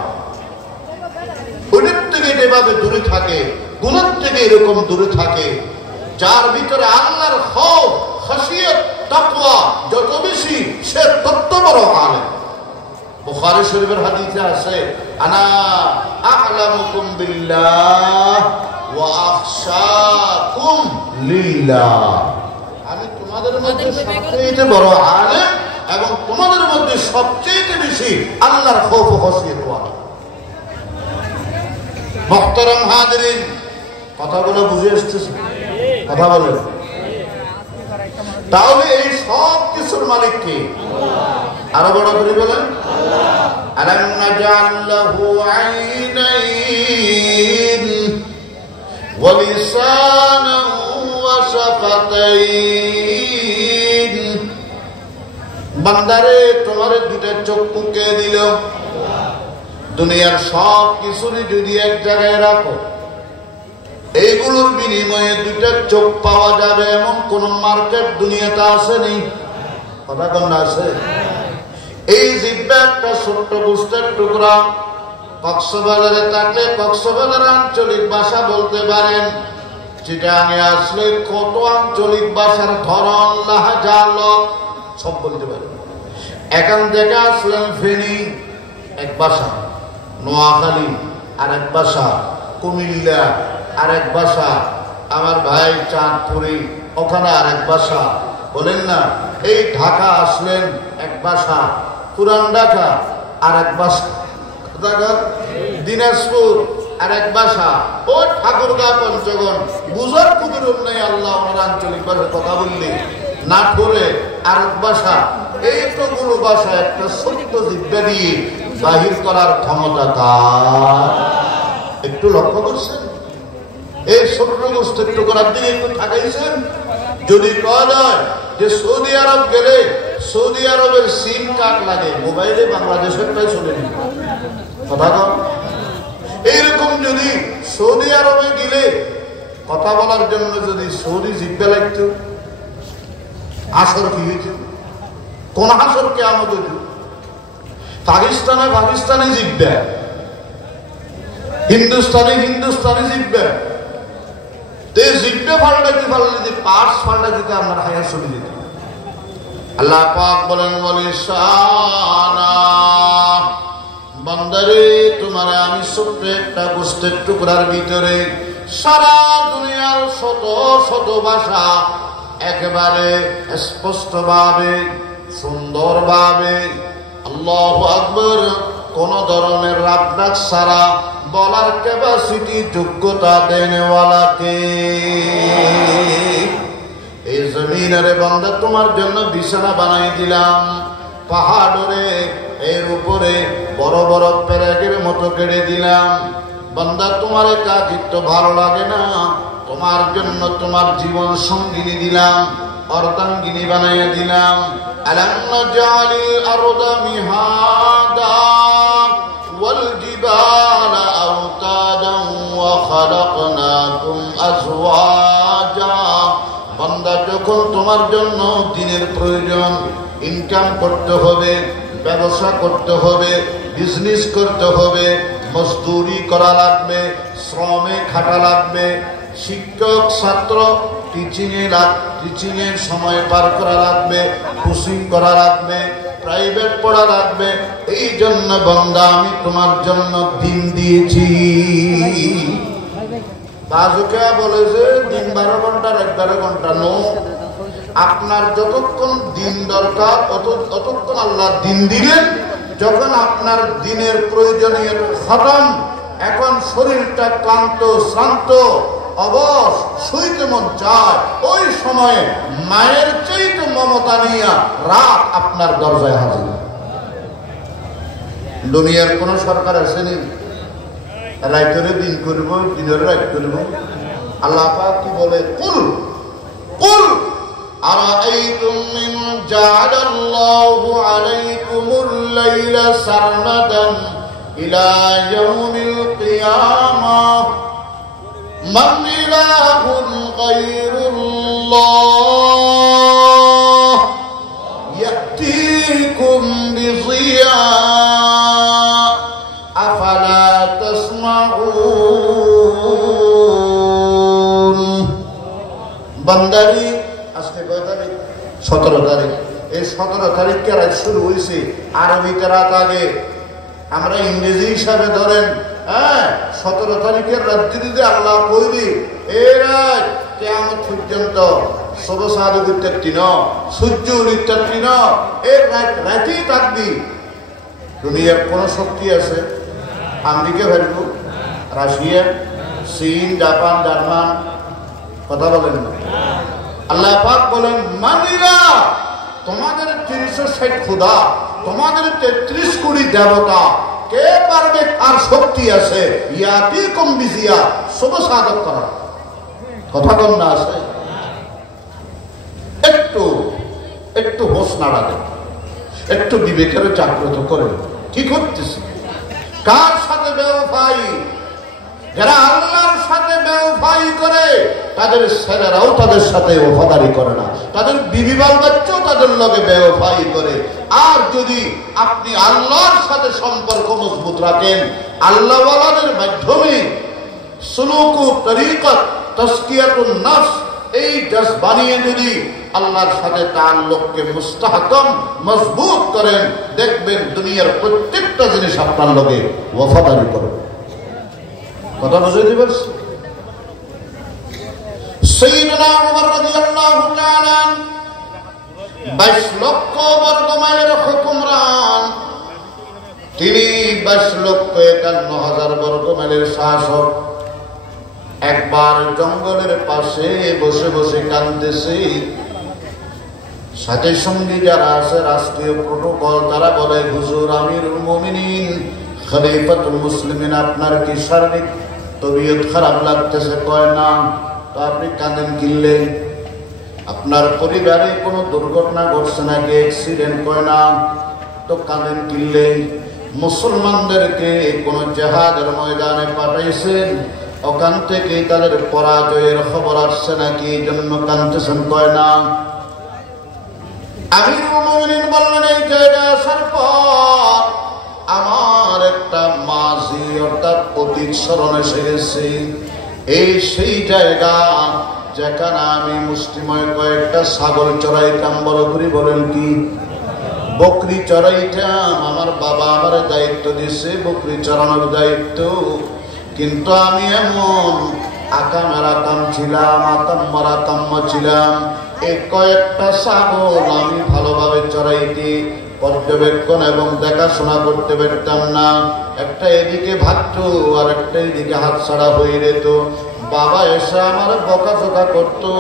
ওইটার থেকে যেভাবে দূরে থাকে, গুণত থেকে এরকম দূরে থাকে। যার ভিতরে আল্লাহর খৌফ, খাশিয়ত, তাকওয়া যত বেশি, সে তত বড় আলেম। বুখারী শরীফের হাদিসে আছে, আনা আ'লামুকুম বিল্লাহ ওয়া আখশাকুম লিল্লাহ। আমি তোমাদের মধ্যে সবচেয়ে বড় আলেম এবং তোমাদের মধ্যে সবচেয়ে বেশি আল্লাহর খৌফ ও খাশিয়ত ওয়ালা। মুহতারাম হাজিরিন, কথাগুলো বুঝে আসতেছে? কথা বলেন। তাহলে এই সব কিছুর মালিক কে? আরো বড় করে বলেন, আলাম নাজআল লাহু আইনাইন ওয়া লিসানান ওয়া শাফাতাইন। বান্দারে, তোমারে দুটো চক্ষু কে দিল? দুনিয়ার সব কিছুরই যদি এক জায়গায় রাখো, এইগুলোর বিনিময়ে দুইটা চোখ পাওয়া যাবে এমন কোন মার্কেট দুনিয়াতে আসেনি। কথা কোন আছে? এই জিহ্বা একটা ছোট্ট গোস্তের টুকরা। কক্সবাজারে থাকলে কক্সবাজার আঞ্চলিক ভাষা বলতে পারেন, চিটাগাঙে আসলে কত আঞ্চলিক ভাষার ধরন, লাহাজা, লোক সব বলতে পারেন। এখান থেকে আসলেন ফেনী, এক ভাষা, নোয়াখালী আরেক ভাষা, কুমিল্লা আরেক ভাষা, আমার ভাই চাঁদপুরি ওখানে আরেক ভাষা, বলেন না। এই ঢাকা আসলেন এক ভাষা, পুরান ঢাকা আরেক ভাষা, দিনাজপুর আরেক ভাষা, ও ঠাকুরগাঁ, পঞ্চগড়, বুঝার কুদরত নেই আল্লাহ আমার আঞ্চলিক ভাষায় কথা বললে। নাটোরে আরেক ভাষা। এই এতগুলো ভাষা একটা ছোট্ট জিহ্বা দিয়ে বাহির করার ক্ষমতা তার। একটু লক্ষ্য করছেন? এই ছোট্ট গোষ্ঠীর টুকরার দিকে একটু থাকাইছেন? যদি কয় যায় যে সৌদি আরব গেলে সৌদি আরবের সিম কার্ড লাগে, মোবাইলে বাংলাদেশেরটাই চলে নি। কথা কম। এইরকম যদি সৌদি আরবে গেলে কথা বলার জন্য যদি সৌদি জিহ্বা লাগতো, আসর কি হইত? কোন আসর কিয়ামত হইত? পাকিস্তানে জিহ্বা, হিন্দুস্তানি জিহ্বা। জিহ্বা ফাল্টাইতে পারলে পার্স ফাল্টাইতে আপনার হায়ার চলে যেত। আল্লাহ পাক বলেন, বান্দারে, তোমার আমি ছোট্ট একটা গোস্তের টুকরার ভিতরে সারা দুনিয়ার শত শত ভাষা একেবারে স্পষ্ট ভাবে, সুন্দর ভাবে, আল্লাহু আকবার, কোন ধরনের রাগডাক ছাড়া বলার ক্যাপাসিটি, যোগ্যতা দেনেওয়ালাকে। এই জমিনের বান্দা, তোমার জন্য বিছানা বানাই দিলাম পাহাড়ে, এর উপরে বড় বড় প্যারাগের মতো কেড়ে দিলাম। বান্দা, তোমার একাকিত্ব ভালো লাগে না, তোমার জন্য তোমার জীবন সঙ্গিনী দিলাম। অর্ধাঙ্গিনী বানাইয়া দিলাম। আলাম নাজআলিল আরদা মিহাদা ওয়াল জিবালা আওতাদান ওয়া খালাকনাকুম আজওয়াজা। বান্দা, যখন তোমার জন্য দিনের প্রয়োজন, ইনকাম করতে হবে, ব্যবসা করতে হবে, বিজনেস করতে হবে, মজদুরি করা লাগবে, শ্রমে খাটা লাগবে, শিক্ষক ছাত্র টিচিংয়ের সময় পার করা লাগবে, কোচিং করা লাগবে, প্রাইভেট পড়া লাগবে। এই জন্য বান্দা আমি তোমার জন্য দিন দিয়েছি। বাজুকে বলে যে দিন 12 ঘন্টার 11 ঘন্টা নো, আপনার যতক্ষণ দিন দরকার ততক্ষণ আল্লাহ দিন দিলেন। যখন আপনার দিনের প্রয়োজনীয়তা খতম, এখন শরীরটা ক্লান্ত শ্রান্ত, অবশ, শুইতে মন চায়, ওই সময়ে মায়ের চাইতে মমতা নিয়ে রাত আপনার দরজায় হাজির। দুনিয়ার কোন সরকার আসেনি রাইতরে দিন করব, দিনের রাত করব। আল্লাহ পাক কি বলে, কুল কুল আরাআইতুম মিন জাআলাল্লাহু আলাইকুমুল লাইলা সারমাদান ইলা ইয়াউমিল কিয়ামাহ মান ইলাহুন গায়রুল্লাহ ইয়াতিকুম বিজিয়া আফালা তাসমাউন। বান্দারি, আজকে কয় তারিখ? 17 তারিখ। এই 17 তারিখকে রাত শুরু হয়েছে আরবিতে রাত আগে, আমরা ইংরেজি হিসাবে ধরেন 17 তারিখের রাত্রি যদি আল্লাহ কইলি এই রাত কিয়ামত পর্যন্ত সবসাদ উঠতে ন, সূর্য উঠতে ন, এই রাতেই থাকবি। দুনিয়ার কোন শক্তি আছে? আমেরিকা ভাববো, রাশিয়া, চীন, জাপান, জার্মান, কথা বলেন না। আল্লাহ পাক বলেন, মানিরা তোমাদের 360 খোদা, তোমাদের 33 কোটি দেবতা, কে পারবে? আর শক্তি আছে ইয়াতিকুম বিজিয়া, শুভ সাধক করা। কথা কম না আছে? একটু হোশ নাড়া দেন, একটু বিবেকের জাগ্রত করেন। কি করতেছি? কার সাথে বেওফাই? যারা আল্লাহর সাথে বেওফাই করে তাদের ছেলেরাও তাদের সাথে ওফাদারি করে না, তাদের বিবি বাল বাচ্চাও তাদের লগে বেওফাই করে। আর যদি আপনি আল্লাহর সাথে সম্পর্ক মজবুত রাখেন, আল্লাহ ওয়ালাদের মাধ্যমে সুলুকু তরিকত তাসকিয়াতুন নফস, এই দস বানিয়ে যদি আল্লাহর সাথে তাআল্লুককে মুস্তাহকাম মজবুত করেন, দেখবেন দুনিয়ার প্রত্যেকটা জিনিস আপনার লগে ওফাদারি করবে। কথা বুঝাইতে পারছি? সাইয়্যিদুনা ওমর রাদিয়াল্লাহু তাআলা 22 লক্ষ বর্গ মাইলের হুকুমরান, তিনি 22 লক্ষ 51,000 বর্গ মাইলের শাসক। একবার জঙ্গলের পাশে বসে বসে কাঁদতেছে। সাথে সঙ্গে যারা আছে রাষ্ট্রীয় প্রোটোকল, তারা বলে, হুজুর আমিরুল মুমিনিন খলিফাতুল মুসলিমিন, আপনার কি শারীরিক তবিয়ত খারাপ লাগতেছে? কয় না। তো আপনি কাঁদেন কিনলে? আপনার পরিবারে কোনো দুর্ঘটনা ঘটছে নাকি, অ্যাক্সিডেন্ট? কয় না। তো কাঁদেন কিনলে? মুসলমানদেরকে কোন জিহাদের ময়দানে পাঠাইছেন, ওখান থেকে তাদের পরাজয়ের খবর আসছে নাকি, এই জন্য কাঁদতেছেন? কয় না। আমিরুল মুমিনিন বললেন, এই জায়গা আসার পর আমার একটা মাঝি অর্থাৎ অতীত স্মরণ এসে গেছে। এই সেই জায়গা যেখানে আমি মুষ্টিময় কয়েকটা ছাগল চড়াইতাম। বড় করে বলেন কি? বকরি চড়াইতাম। আমার বাবা আমার দায়িত্ব দিছে বকরি চড়ানোর দায়িত্ব, কিন্তু আমি এমন আকাম ছিলাম, আকাম্য ছিলাম। এই কয়েকটা ছাগল আমি ভালোভাবে চড়াইতে, পর্যবেক্ষণ এবং দেখাশোনা করতে পারতাম না। একটা এদিকে ভাগতো আর একটা এদিকে হাত ছাড়া হয়ে যেত। বাবা এসে আমার বকাঝকা করতো,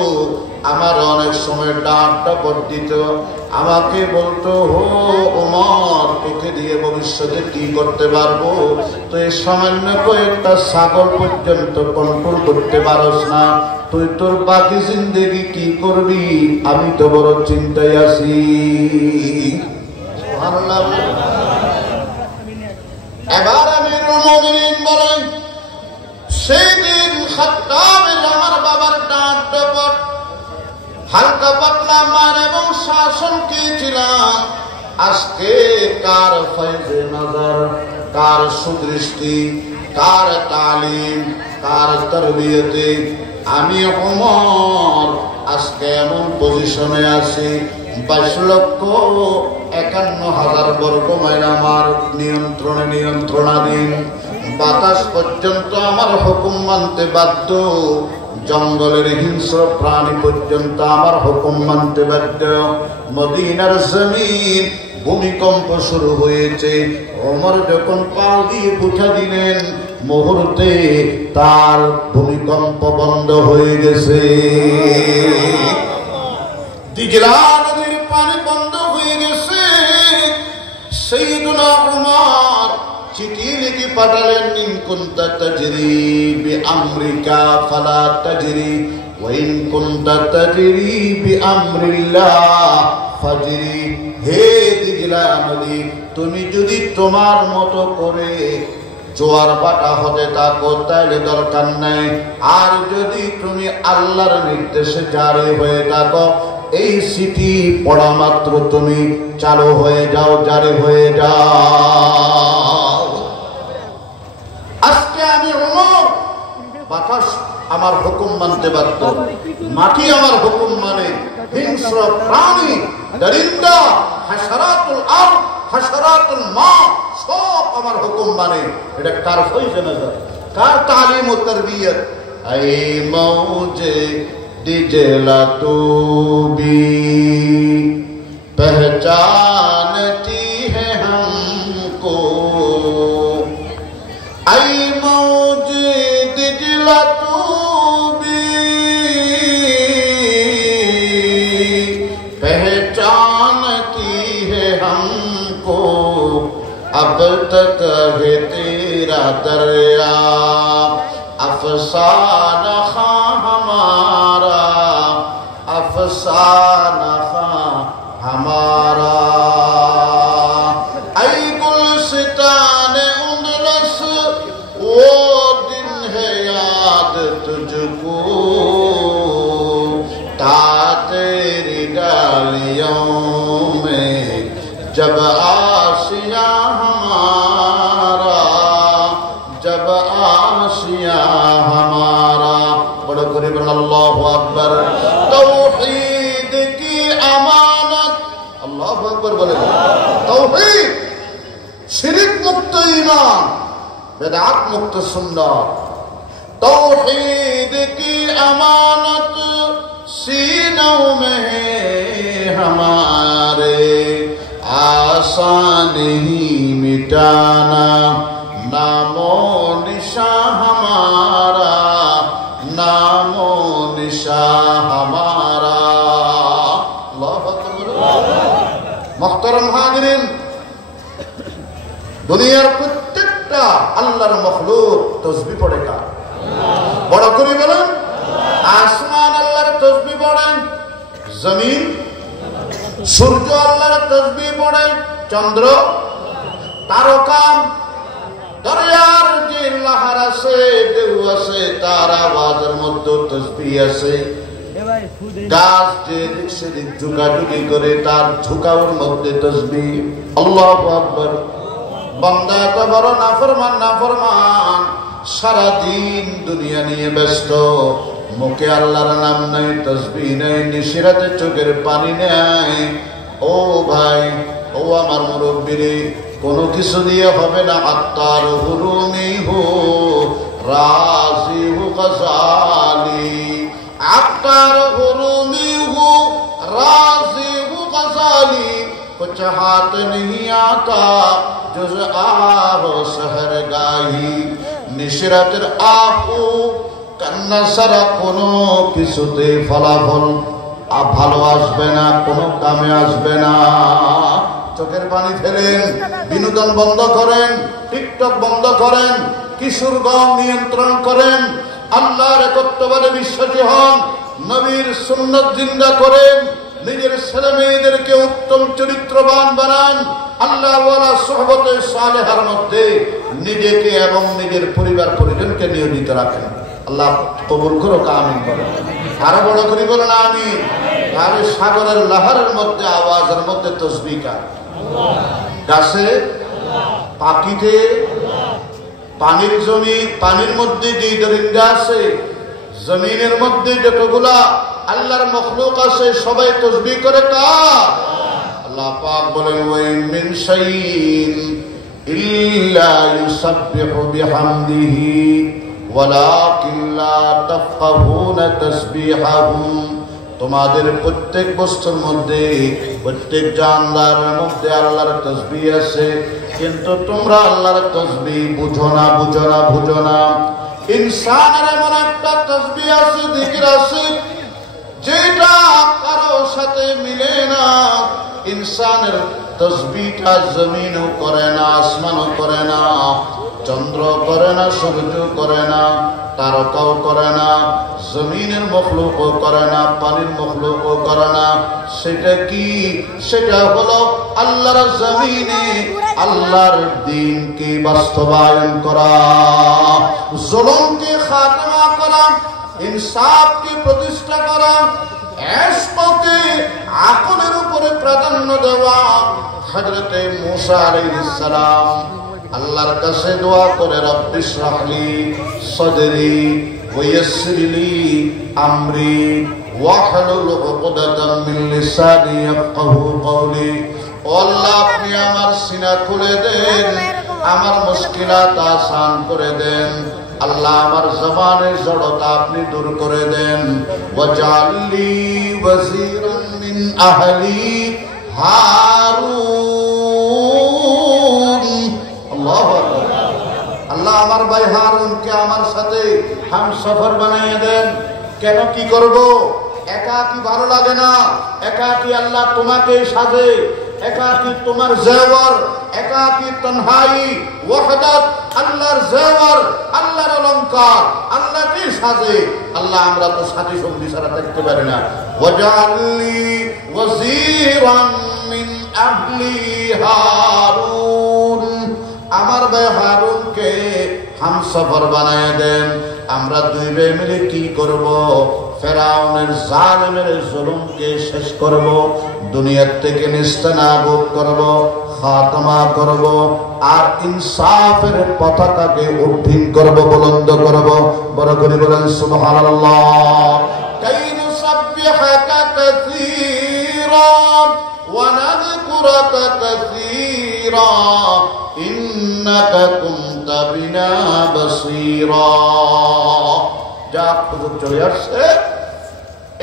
আমার অনেক সময় ডাঁটটা বর্ধিত। আমাকে বলতো, হো ওমর, তোকে দিয়ে ভবিষ্যতে কি করতে পারবো? তো এই সামান্য কয়েকটা ছাগল পর্যন্ত কন্ট্রোল করতে পারস না, তুই তোর বাকি জিন্দেগি কি করবি? আমি তো বড় চিন্তায় আছি। এবার আমিরুল মুমিনিন বলেন, সেই দিন খাত্তাবের আমার বাবার ডাক ডপট হালকা পাতলা মার এবং শাসন খেয়েছিলাম। আজকে কার ফয়জে নজর, কার সুদৃষ্টি, কার তালিম, কার তরবিয়তে আমি ওমর আজকে এমন পজিশনে আছি, 22,51,000 বর্গ মাইল আমার নিয়ন্ত্রণাধীন। বাতাস পর্যন্ত আমার হুকুম মানতে বাধ্য, জঙ্গলের হিংস্র প্রাণী পর্যন্ত আমার হুকুম মানতে বাধ্য। মদিনার জমিন ভূমিকম্প শুরু হয়েছে, ওমর যখন পা দিয়ে উঠা দিলেন, মুহূর্তে তার ভূমিকম্প বন্ধ হয়ে গেছে। দিজলা নদীর পানি বন্ধ হয়ে গেছে। সাইয়্যিদুনা উমর চিঠি লিখে পাঠালেন, ইন কুনতা তাজরি বিআমরিকা ফালা তাজরি ওয়া ইন কুনতা তাজরি বিআমরিল্লাহ ফাজরি। হে দিজলা নদী, তুমি যদি তোমার মতো করে জোয়ার বাটা হতে থাকো তাহলে দরকার নাই, আর যদি তুমি আল্লাহর নির্দেশে জারি হয়ে থাকো, এই চিঠি পড়া মাত্র তুমি চালু হয়ে যাও, জারি হয়ে যাও। আজকে আমি ওমর, বাতাস আমার হুকুম মানতে বাধ্য, মাটি আমার হুকুম মানে, হিংস্র প্রাণী, দরিন্দা, হাশারাতুল আরদ, হাশারাতুল মা সব আমার হুকুম মানে। এটা কার ফয়জে নজর, কার তালিম ও তরবিয়ত? এই মৌজে दिजला तू भी पहचानती है हमको, आई मौज दिजला तू भी पहचानती है हमको, अब तक है तेरा दरिया अफसाना हमारा, अफसाना हमारा। ऐ गुलसिताने उंदलस वो दिन है याद तुझको, ता तेरी डालियों में जब आशिया हमारा, जब आशिया हमारा। बड़ा करीब अल्लाहु अकबर। तौहीद की अमानत, अल्लाहु अकबर बोले। तौहीद शिरक मुक्त ईमान, बिदअत मुक्त सुन्नत। तौहीद की अमानत सीनों में हमारे, आसान ही मिटाना नामो निशा हमारा, नामो निशा हमारा। मुहतरम हाज़िरीन, दुनियार प्रत्येकटा আল্লাহর মখলুক তসবিহ পড়ে কার? বড় করে বলেন। আসমান আল্লাহর তসবিহ পড়ে, জমিন সূর্য আল্লাহর তসবিহ পড়ে, চন্দ্র, তারকা, দরিয়ার যে লাহার আছে, ঢেউ আছে, তার আওয়াজের মধ্যে তসবিহ আছে। গাছ যে দিক সেদিক ঝুঁকাঝুঁকি করে, তার ঝুঁকাওয়ার মধ্যে তসবিহ। আল্লাহু আকবার। বান্দা তো বড় নাফরমান, সারাদিন দুনিয়া নিয়ে ব্যস্ত, মুখে আল্লাহর নাম নাই, তসবিহ নাই, নিশিরাতে চোখের পানি নাই। ও ভাই, ও আমার মুরব্বীরে, কোনো কিছু দিয়ে হবে না। আত্মার হুরুমি হো রাজি হো গজালি, আত্মার হুরুমি হো রাজি হো গজালি, कुछ हाथ नहीं आता जुज आह शहर गाही, নিশরাতের আপু কান্না সারা কোনো কিছুতে ফলাফল ভালো আসবে না, কোনো কামে আসবে না। চোখের পানি ফেলেন, বিনোদন বন্ধ করেন, টিকটক বন্ধ করেন, কিশোর গণ নিয়ন্ত্রণ করেন, আল্লাহর একত্ববাদে বিশ্বাসী হন, নবীর সুন্নাত জিন্দা করেন, নিজের ছেলে মেয়েদেরকে উত্তম চরিত্রবান বানান, আল্লাহ ওয়ালা সুহবতে সালেহার মধ্যে নিজেকে এবং নিজের পরিবার পরিজনকে নিয়োজিত রাখেন। আল্লাহ কবুল করো, আমিন বলো। আরো বড় করে বলেন আমিন। তাহলে সাগরের লাহারের মধ্যে, আওয়াজের মধ্যে তসবিহ কার? গাছে, পাখিতে, পানির জমি, পানির মধ্যে যে দরিদ্র আছে, জমিনের মধ্যে যতগুলা আল্লাহর মখলুক আছে, সবাই তসবিহ করে কার? আল্লাহ পাক বলেন ওয়া মিন শাইইন ইল্লা ইউসাব্বিহু বিহামদিহি ওয়ালাকিন লা তাফকাহুনা তাসবিহাহুম। তোমাদের প্রত্যেক বস্তুর মধ্যে, প্রত্যেক জানদারের মধ্যে আল্লাহর তাসবিহ আছে, কিন্তু তোমরা আল্লাহর তাসবিহ বুঝো না, বুঝো না, বুঝো না। ইনসানের এমন একটা তাসবিহ আছে, জিকির আছে, যেটা কারো সাথে মিলে না। ইনসানের তাসবিহটা জমিনও করে না, আসমানও করে না, চন্দ্র করে না, সূর্য করে না, তারকাও করে না, জমিনের মখলুকও করে না, পানির মখলুকও করে না। সেটা কি? সেটা হলো আল্লাহর জমিনে আল্লাহর দ্বীনকে বাস্তবায়ন করা, জুলুমকে খাতমা করা, ইনসাফকে প্রতিষ্ঠা করা, ইশককে আকলের উপরে প্রাধান্য দেওয়া। হযরতে মূসা আলাইহিস সালাম আল্লাহর কাছে দোয়া করে, রব্বি ইশরাহলি সাদরি ওয়া ইয়াসসিরলি আমরি ওয়াহলুল উকদাতাম মিন লিসানি ইয়াফকাহু কওলি। ও আল্লাহ, আপনি আমার সিনা খুলে দেন, আমার মুশকিলাত আসান করে দেন। আল্লাহ, আমার জবানের জড়তা আপনি দূর করে দেন। ওয়াজআললি ওয়াজিরান মিন আহলি হারুন। আল্লাহু আকবার। আল্লাহ, আমার ভাই হারুনকে আমার সাথে হামসফর বানাইয়ে দেন। কেন, কি করব? একাকী ভালো লাগে না, একাকী আল্লাহ তোমাকে সাজে, একাকী তোমার জেওয়ার, একাকী তনহাই, ওয়াহদাত আল্লাহর জেওয়ার, আল্লাহর অলংকার, আল্লাহকে সাজে। আল্লাহ, আমরা তো সাথী সঙ্গী ছাড়া থাকতে পারি না। ওয়াজআলনি ওয়াজিরান মিন আহলি হারুন। আমার ভাই হারুনকে হামসফর বানায় দেন। আমরা দুই ভাই মিলে কি করব? ফেরাউনের জালেমের জুলুমকে শেষ করব, দুনিয়ার থেকে নিস্তানাবুদ করব, খাতমা করব, আর ইনসাফের পতাকাকে উড্ডীন করব, বুলন্দ করব। বড় করে বলেন সুবহানাল্লাহ। কাইনু সাব্বিহাকা কাসীরা ওয়া নাযকুরাকা কাসীরা ইন্নাকা কুনতা বিনা বাসীরা। যা হুজুর চলে আসছে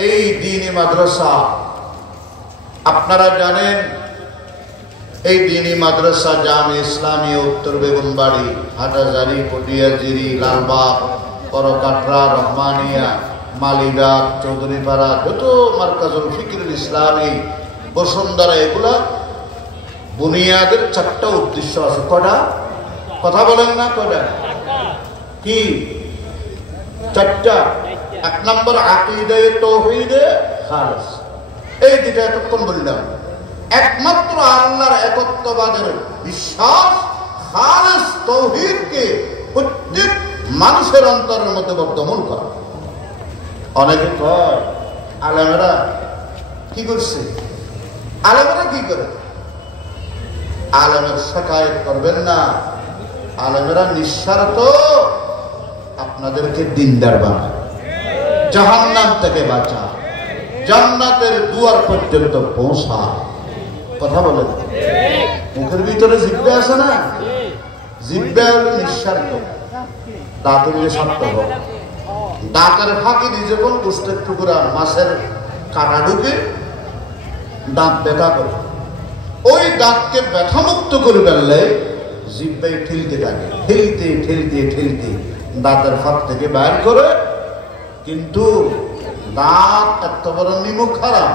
এই দ্বীনি মাদ্রাসা, আপনারা জানেন এই দ্বীনি মাদ্রাসা জামে ইসলামী উত্তর বেগুনবাড়ি, হাটাজারি, পটিয়াজিরি, লালবাগ, করকাটরা, রহমানিয়া, মালিবাগ, চৌধুরীপাড়া, যত মার্কাজুল ফিকরুল ইসলামী, বসুন্ধরা, এগুলা বুনিয়াদের চারটা উদ্দেশ্য আছে। কটা? কথা বলেন না, কটা? কি? চারটা। এক নম্বর আকীদায়ে তাওহীদে খালেস, এই দুইটা এতক্ষণ বললাম। একমাত্র আল্লাহর একত্ববাদের বিশ্বাস, খালেস তাওহীদকে প্রত্যেক মানুষের অন্তরের মধ্যে বর্তমান করা। অনেকে কয় আলেমেরা কি করছে? আলেমেরা কি করে? আলেমের শিকায়ত করবেন না। আলেমেরা নিঃস্বার্থ আপনাদেরকে দিনদার বানায়, জাহান্নাম থেকে বাঁচা, জান্নাতের দুয়ার পর্যন্ত পৌঁছা। কথা বলেন। মুখের ভিতরে জিহ্বা আছে না, জিহ্বা হলো নিঃস্বার্থ, দাঁত দিয়ে শক্ত হোক। দাঁতের ফাঁকি দিয়ে যখন গোষ্ঠের টুকরা, মাছের কাটা ঢুকে দাঁত ব্যথা করে, ওই দাঁতকে ব্যথামুক্ত করে ফেললে জিহ্বায় ঠেলতে থাকে, ঠেলতে ঠেলতে ঠেলতে দাঁতের ফাঁক থেকে বাইর করে, কিন্তু দাঁত এত বড় নিমুখ হারাম,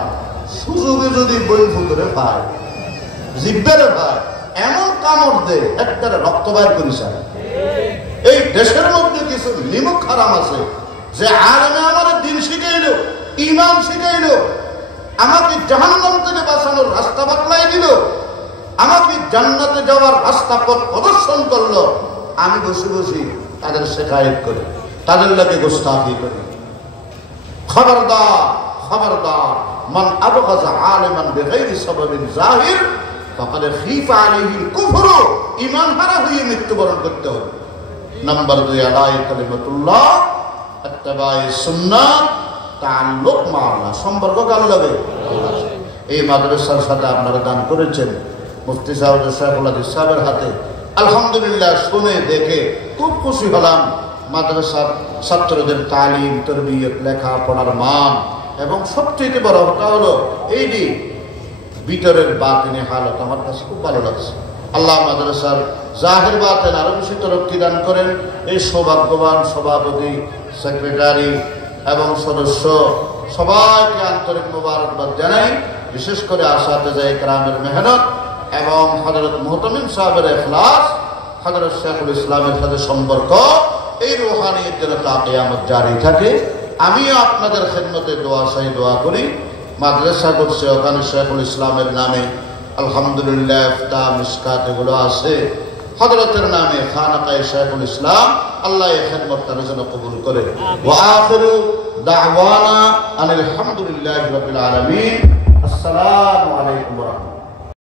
সুযোগে যদি বই ফুটরে পায়, জিব্বারে পায়, এমন কামড় দে একটা রক্ত বাইর করিস। এই দেশের মধ্যে কিছু নিমুখ হারাম আছে যে আলেমে আমার দিন শিখাইলো, ইমান শিখাইলো, আমাকে জাহান্নাম থেকে বাঁচানোর রাস্তা বাতলাই দিল, আমাকে জান্নাতে যাওয়ার রাস্তা পথ প্রদর্শন করলো। আমি বসে বসে তাদের শেখায়ত করি, তাদের লাগে গোস্তাফি করি। খবরদার খবরদার, মান আবগাযা আলিমান বিগাইরি সাবাবিন জাহির ফাকাদ খিফা আলাইহিল কুফর, ঈমান হারা হয়ে মৃত্যুবরণ করতে হবে। নাম্বার 2, আদায় কালিমাতুল্লাহ, ইত্তিবাই সুন্নাহ, তাআল্লুক মা আল্লাহ, সম্পর্ক কার লাগে? এই মাদ্রাসার সাথে আপনারা দান করেছেন মুফতি সাহেব সাইফুল হাদিস সাহেবের হাতে। আলহামদুলিল্লাহ, শুনে দেখে খুব খুশি হলাম। মাদ্রাসার ছাত্রদের তালিম, তরবিয়ত, লেখাপড়ার মান, এবং সবচেয়ে বড় কথা হলো এই যে ভিতরের বাতিনি হালত আমার কাছে খুব ভালো লাগছে। আল্লাহ মাদ্রাসার জাহির বাতেন আরো বেশি তরক্কি দান করেন। এই সৌভাগ্যবান সভাপতি, সেক্রেটারি এবং সদস্য সবাইকে আন্তরিক মোবারকবাদ জানাই। বিশেষ করে আসাতেজা ইকরামের মেহনত এবং হযরত মুহতামিম সাহেবের ইখলাস, হযরত শেখুল ইসলামের সাথে সম্পর্ক, এই রুহানিয়ত যেন তা কিয়ামত জারি থাকে। আমিও আপনাদের খেদমতে দোয়া চাই, দোয়া করি। মাদ্রাসা করছে, ওখানে শেখুল ইসলামের নামে আলহামদুলিল্লাহ ইফতা, মিসকাত এগুলো আছে। হযরতের নামে খানাকায়ে শেখুল ইসলাম, আল্লাহ এই খেদমত তার জন্য কবুল করে। ওয়া আখিরু দাওয়ানা আনিল হামদুলিল্লাহি রাব্বিল আলামিন। আসসালামু আলাইকুম ওয়া রাহমাতুল্লাহ।